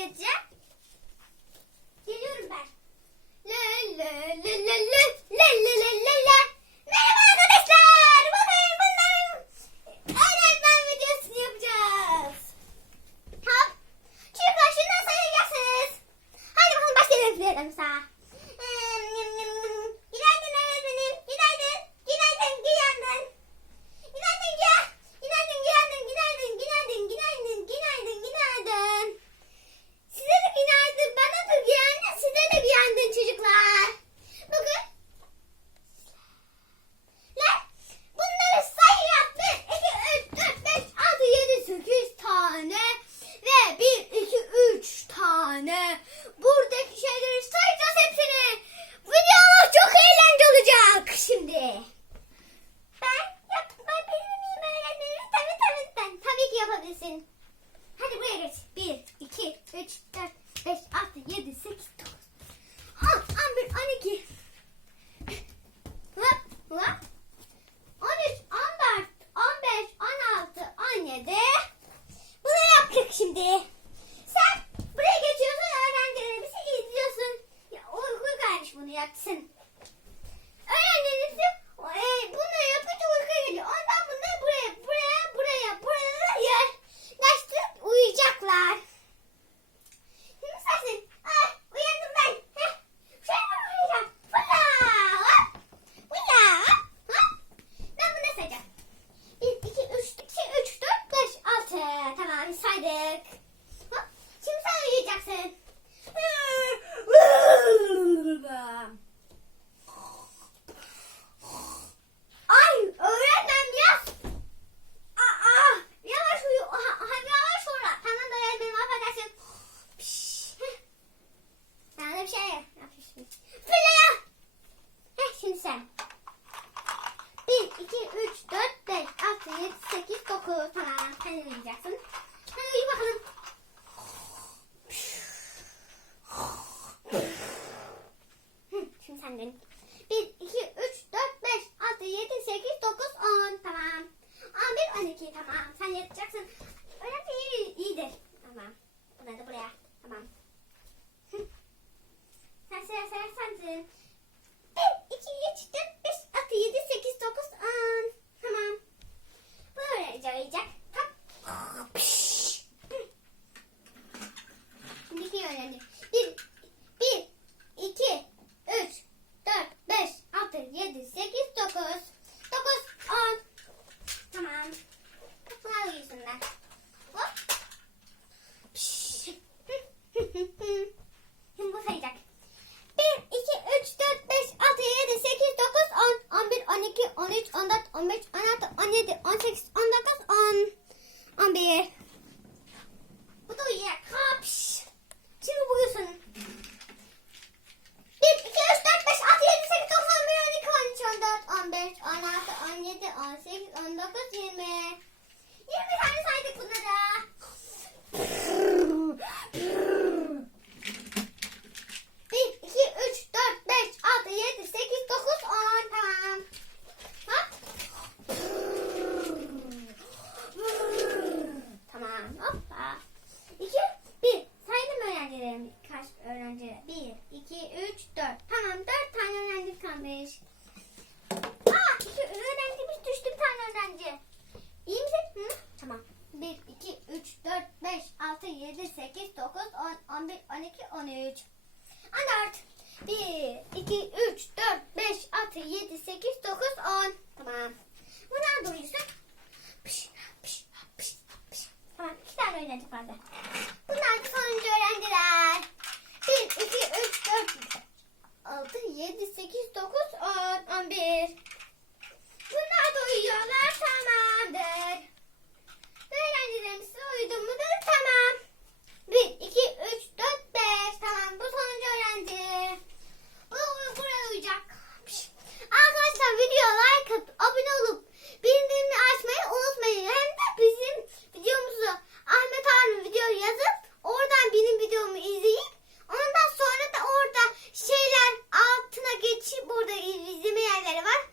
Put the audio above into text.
geleceğim. Geliyorum ben. Le le le le. Yapabilirsin. Hadi buraya geç. 1, 2, 3, 4, 5, 6, 7, 8, 9, 10, 11, 12. Hop, hop. 13, 14, 15, 16, 17. Bunu yaptık şimdi. Sen buraya geçiyorsun öğrencilerimizi izliyorsun. Ya uyku gelmiş bunu yatsın. Öğrencilerimizi e, bunları yapınca uyku geliyor. Ondan bunları buraya, buraya, buraya, buraya yer. Yaştırıp uyuyacaklar. Şimdi sensin. Ay uyandım ben. Heh. Şöyle mi uyuyacağım? Fırla. Hop. Fırla. Hop. Hop. Ben bunu sayacağım. 1, 2, 3, 2, 3, 4, 5, 6. Tamam saydık. Hop. Şimdi sen uyuyacaksın. Ay öğretmen yaz. Aa, yavaş uyu. Ha, ha, yavaş uyu. Tamam öğretmenim affedersin. Piş. Heh. Ben de bir şey yapmışım. Fırla ya. Heh, şimdi sen. 1, 2, 3, 4, 5, 6, 7, 8, 9. Tamam. Sen de uyuyacaksın. Hadi uyu bakalım. Şimdi sen dön. 1, 2, 3, 4, 5, 6, 7, 8, 9, 10. Tamam. 11, 12. Tamam. Sen yatacaksın. Öyle iyi, iyidir. Tamam. Bunları da buraya. Tamam. Şimdi bu sayacak. 1, 2, 3, 4, 5, 6, 7, 8, 9, 10, 11, 12, 13, 14, 15, 16, 17, 18, 19, 10, 11. Bu da uyuyor. Kapş. Şimdi buyursun. 1, 2, 3, 4, 5, 6, 7, 8, 9, 11, 12, 13, 14, 15, 16, 17, 18, 19, 20. 20 tane saydık bunları. Tamam. 1, 2, 3, 4, 5, 6, 7, 8, 9, 10, 11, 12, 13. Hadi artık. 1, 2, 3, 4, 5, 6, 7, kameraları var.